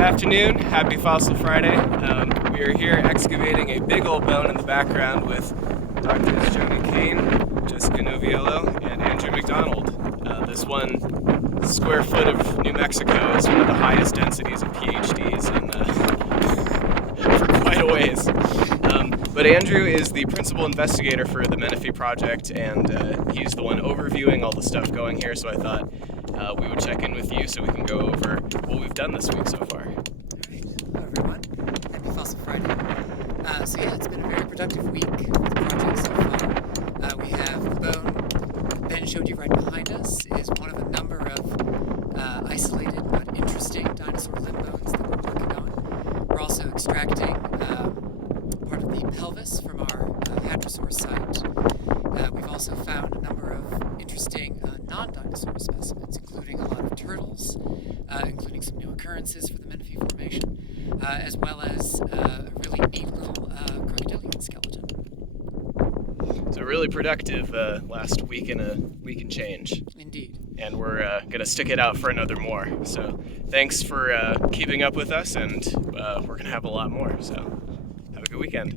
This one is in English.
afternoon. Happy Fossil Friday. We are here excavating a big old bone in the background with Drs. Joni Kane, Jessica Noviello, and Andrew McDonald. This 1 square foot of New Mexico is one of the highest densities of PhDs for quite a ways. But Andrew is the principal investigator for the Menefee project, and he's the one overviewing all the stuff going here, so I thought we would check in with you so we can go over what we've done this week so far. Alright, hello everyone. Happy Fossil Friday. It's been a very productive week with the project so far. We have the bone Ben showed you right behind us is one of a number of isolated but interesting dinosaur limb bones that we're working on. We're also extracting part of the pelvis from our hadrosaur site. We've also found a number of interesting non-dinosaur specimens, including a lot of turtles, including some new occurrences for the Menefee Formation, as well as a really neat little crocodilian skeleton. So really productive last week and change. Indeed. And we're going to stick it out for another more. So thanks for keeping up with us, and we're going to have a lot more. So have a good weekend.